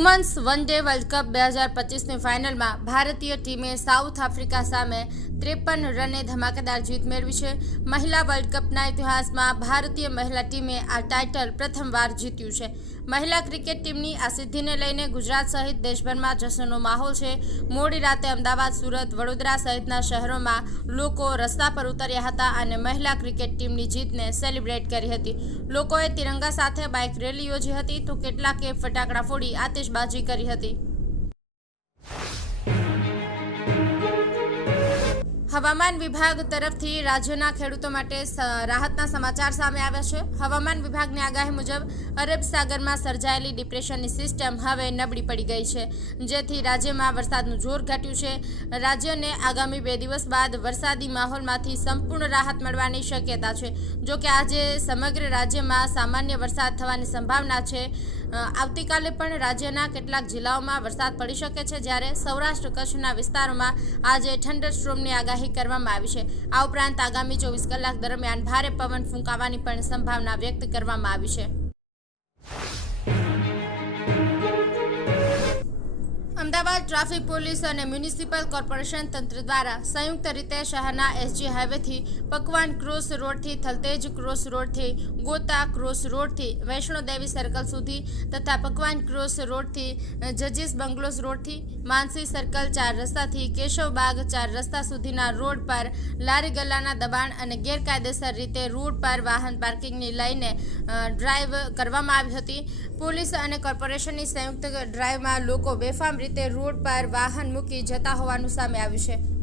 Women's one day world cup બે હજાર પચીસની ફાઇનલમાં ભારતીય ટીમે સાઉથ આફ્રિકા સામે ત્રેપન રને ધમાકેદાર જીત મેળવી છે. મહિલા વર્લ્ડ કપના ઇતિહાસમાં ભારતીય મહિલા ટીમે આ ટાઇટલ પ્રથમવાર જીત્યું છે. મહિલા ક્રિકેટ ટીમની આ સિદ્ધિને લઈને ગુજરાત સહિત દેશભરમાં જશ્નનો માહોલ છે. મોડી રાતે અમદાવાદ, સુરત, વડોદરા સહિતના શહેરોમાં લોકો રસ્તા પર ઉતર્યા હતા અને મહિલા ક્રિકેટ ટીમની જીતને સેલિબ્રેટ કરી હતી. લોકોએ તિરંગા સાથે બાઇક રેલી યોજી હતી તો કેટલાકે ફટાકડા ફોડી આતિશબાજી કરી હતી. હવામાન વિભાગ તરફથી રાજ્યના ખેડૂતો માટે રાહતના સમાચાર સામે આવ્યા છે. હવામાન વિભાગની આગાહી મુજબ, અરબ સાગરમાં સર્જાયેલી ડિપ્રેશનની સિસ્ટમ હવે નબળી પડી ગઈ છે. જેથી રાજ્યમાં વરસાદનું જોર ઘટ્યું છે. રાજ્યને આગામી બે દિવસ બાદ વરસાદી માહોલમાંથી સંપૂર્ણ રાહત મળવાની શક્યતા છે. જોકે આજે સમગ્ર રાજ્યમાં સામાન્ય વરસાદ થવાની સંભાવના છે. આવતીકાલે પણ રાજ્યના કેટલાક જિલ્લાઓમાં વરસાદ પડી શકે છે જ્યારે સૌરાષ્ટ્ર કચ્છના વિસ્તારોમાં આજે ઠંડર સ્ટ્રોમની આગાહી કરવામાં આવી છે. આ ઉપરાંત આગામી ચોવીસ કલાક દરમિયાન ભારે પવન ફૂંકાવાની પણ સંભાવના વ્યક્ત કરવામાં આવી છે. અમદાવાદ ટ્રાફિક પોલીસ અને મ્યુનિસિપલ કોર્પોરેશન તંત્ર દ્વારા સંયુક્ત રીતે શહેરના એસજી હાઈવેથી પકવાન ક્રોસ રોડથી થલતેજ ક્રોસ રોડથી ગોતા ક્રોસ રોડથી વૈષ્ણોદેવી સર્કલ સુધી તથા પકવાન ક્રોસ રોડથી જજીસ બંગલોઝ રોડથી, માનસી સર્કલ ચાર રસ્તાથી કેશવબાગ ચાર રસ્તા સુધીના રોડ પર લારી ગલ્લાના દબાણ અને ગેરકાયદેસર રીતે રોડ પર વાહન પાર્કિંગની લઈને ડ્રાઇવ કરવામાં આવી હતી. પોલીસ અને કોર્પોરેશનની સંયુક્ત ડ્રાઈવમાં લોકો બેફામ રીતે રોડ પર વાહન મૂકી જતા હોવાનું સામે આવ્યું છે.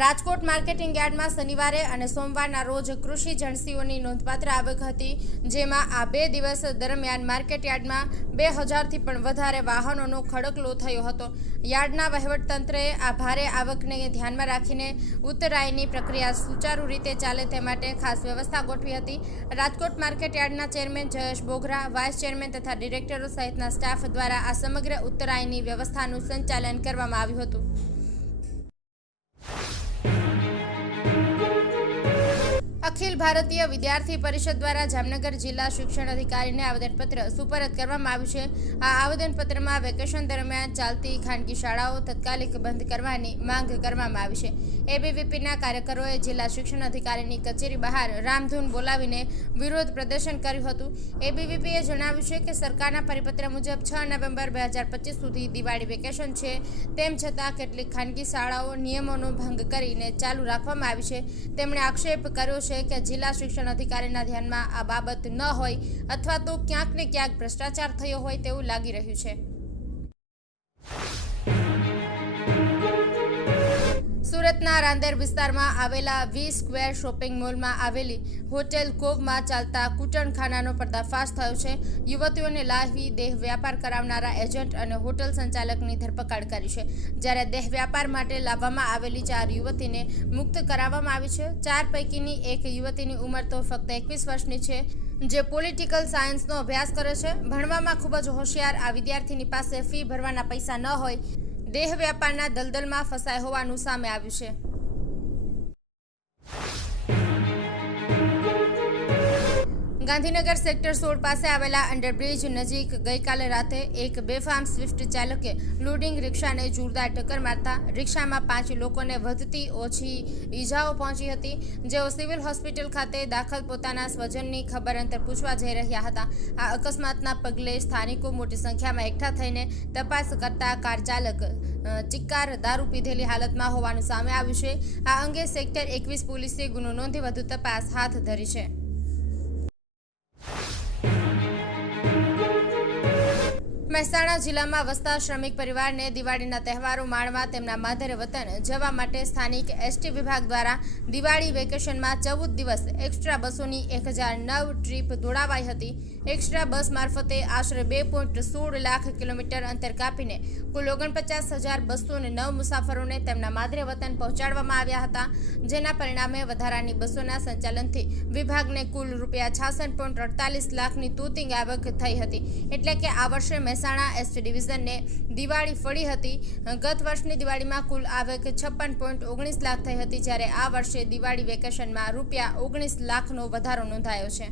રાજકોટ માર્કેટિંગ યાર્ડમાં શનિવારે અને સોમવારના રોજ કૃષિ જણસીઓની નોંધપાત્ર આવક હતી, જેમાં આ બે દિવસ દરમિયાન માર્કેટ યાર્ડમાં બે હજારથી પણ વધારે વાહનોનો ખડકલો થયો હતો. યાર્ડના વહીવટતંત્રે આ ભારે આવકને ધ્યાનમાં રાખીને ઉત્તરાયણની પ્રક્રિયા સુચારુ રીતે ચાલે તે માટે ખાસ વ્યવસ્થા ગોઠવી હતી. રાજકોટ માર્કેટ યાર્ડના chairman Jayesh Boghara vice chairman તથા ડિરેક્ટરો સહિતના સ્ટાફ દ્વારા આ સમગ્ર ઉત્તરાયણની વ્યવસ્થાનું સંચાલન કરવામાં આવ્યું હતું. અખિલ ભારતીય વિદ્યાર્થી પરિષદ દ્વારા જામનગર જિલ્લા શિક્ષણ અધિકારીને આવેદનપત્ર સુપરત કરવામાં આવ્યું છે. આ આવેદનપત્રમાં વેકેશન દરમિયાન ચાલતી ખાનગી શાળાઓ તાત્કાલિક બંધ કરવાની માંગ કરવામાં આવી છે. એબીવીપીના કાર્યકરોએ જિલ્લા શિક્ષણ અધિકારીની કચેરી બહાર રામધૂન બોલાવીને વિરોધ પ્રદર્શન કર્યું હતું. એબીવીપીએ જણાવ્યું છે કે સરકારના પરિપત્ર મુજબ છ નવેમ્બર બે હજાર પચીસ સુધી દિવાળી વેકેશન છે. તેમ છતાં કેટલીક ખાનગી શાળાઓ નિયમોનો ભંગ કરીને ચાલુ રાખવામાં આવી છે. તેમણે આક્ષેપ કર્યો છે જિલ્લા શિક્ષણ અધિકારીના ધ્યાનમાં આ બાબત ન હોય અથવા તો ક્યાંક ને ક્યાંક ભ્રષ્ટાચાર થયો હોય તેવું લાગી રહ્યું છે. સુરતના રાંદેર વિસ્તારમાં આવેલા વી સ્ક્વેર શોપિંગ મોલમાં આવેલી હોટેલ કોવમાં ચાલતા કૂટણખાનાનો પર્દાફાશ થયો છે. યુવતીઓને લાવી દેહ વ્યાપાર કરાવનારા એજન્ટ અને હોટેલ સંચાલકની ધરપકડ કરી છે. જ્યારે દેહ વ્યાપાર માટે લાવવામાં આવેલી ચાર યુવતીને મુક્ત કરાવવામાં આવી છે. ચાર પૈકીની એક યુવતીની ઉંમર તો ફક્ત એકવીસ વર્ષની છે, જે પોલિટિકલ સાયન્સનો અભ્યાસ કરે છે. ભણવામાં ખૂબ જ હોશિયાર આ વિદ્યાર્થીની પાસે ફી ભરવાના પૈસા ન હોય દેહ વ્યાપારના દલદલમાં ફસાય હોવાનું સામે આવ્યું છે. ગાંધીનગર સેક્ટર સોળ પાસે આવેલા અંડરબ્રિજ નજીક ગઈકાલે રાતે એક બેફામ સ્વિફ્ટ ચાલકે લોડિંગ રિક્ષાને જોરદાર ટક્કર મારતા રિક્ષામાં પાંચ લોકોને વધતી ઓછી ઈજાઓ પહોંચી હતી, જેઓ સિવિલ હોસ્પિટલ ખાતે દાખલ પોતાના સ્વજનની ખબર અંતર પૂછવા જઈ રહ્યા હતા. આ અકસ્માતના પગલે સ્થાનિકો મોટી સંખ્યામાં એકઠા થઈને તપાસ કરતા કાર ચાલક ચિક્કાર દારૂ પીધેલી હાલતમાં હોવાનું સામે આવ્યું છે. આ અંગે સેક્ટર એકવીસ પોલીસે ગુનો નોંધી વધુ તપાસ હાથ ધરી છે. મહેસાણા જિલ્લામાં વસતા શ્રમિક પરિવારને દિવાળીના તહેવારો માણવા તેમના માધરે વતન જવા માટે સ્થાનિક એસટી વિભાગ દ્વારા દિવાળી વેકેશનમાં ચૌદ દિવસ એક્સ્ટ્રા બસોની એક હજાર નવ ટ્રીપ દોડાવાઈ હતી. એક્સ્ટ્રા બસ મારફતે આશરે બે પોઈન્ટ સોળ લાખ કિલોમીટર અંતર કાપીને કુલ ઓગણપચાસ હજાર બસો નવ મુસાફરોને તેમના માદરે વતન પહોંચાડવામાં આવ્યા હતા. જેના પરિણામે વધારાની બસોના સંચાલનથી વિભાગને કુલ રૂપિયા છાસઠ પોઈન્ટ અડતાલીસ લાખની તૂતિંગ આવક થઈ હતી. એટલે કે આ વર્ષે મહેસાણા એસટી ડિવિઝનને દિવાળી ફળી હતી. ગત વર્ષની દિવાળીમાં કુલ આવક છપ્પન પોઈન્ટ ઓગણીસ લાખ થઈ હતી, જ્યારે આ વર્ષે દિવાળી વેકેશનમાં રૂપિયા ઓગણીસ લાખનો વધારો નોંધાયો છે.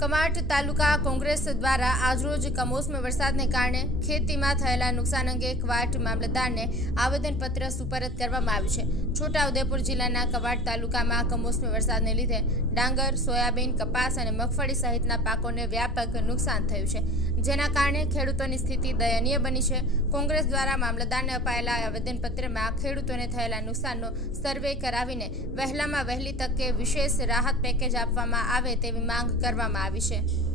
કમાટ તાલુકા કોંગ્રેસ દ્વારા આજરોજ કમોસમી વરસાદને કારણે ખેતીમાં થયેલા નુકસાન અંગે કવાટ મામલતદારને આવેદનપત્ર સુપરત કરવામાં આવ્યું છે. છોટાઉદેપુર જિલ્લાના કવાટ તાલુકામાં કમોસમી વરસાદને લીધે ડાંગર, સોયાબીન, કપાસ અને મગફળી સહિતના પાકોને વ્યાપક નુકસાન થયું છે. જેના કારણે ખેડૂતોની સ્થિતિ દયનીય બની છે. કોંગ્રેસ દ્વારા મામલતદારને અપાયેલા આવેદનપત્રમાં ખેડૂતોને થયેલા નુકસાનનો સર્વે કરાવીને વહેલામાં વહેલી તકે વિશેષ રાહત પેકેજ આપવામાં આવે તેવી માંગ કરવામાં આવી છે.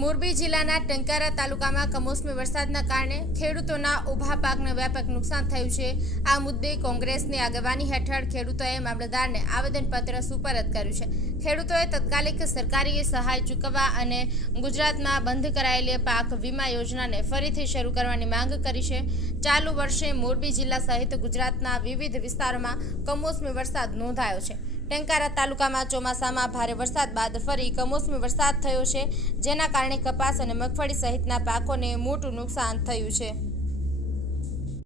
મોરબી જિલ્લાના ટંકારા તાલુકામાં કમોસમી વરસાદના કારણે ખેડૂતોના ઊભા પાકને વ્યાપક નુકસાન થયું છે. આ મુદ્દે કોંગ્રેસની આગેવાની હેઠળ ખેડૂતોએ મામલતદારને આવેદનપત્ર સુપરત કર્યું છે. ખેડૂતોએ તત્કાલિક સરકારી સહાય ચૂકવવા અને ગુજરાતમાં બંધ કરાયેલી પાક વીમા યોજનાને ફરીથી શરૂ કરવાની માંગ કરી છે. ચાલુ વર્ષે મોરબી જિલ્લા સહિત ગુજરાતના વિવિધ વિસ્તારોમાં કમોસમી વરસાદ નોંધાયો છે. ટંકારા તાલુકામાં ચોમાસામાં ભારે વરસાદ બાદ ફરી કમોસમી વરસાદ થયો છે, જેના કારણે કપાસ અને મગફળી સહિતના પાકોને મોટું નુકસાન થયું છે.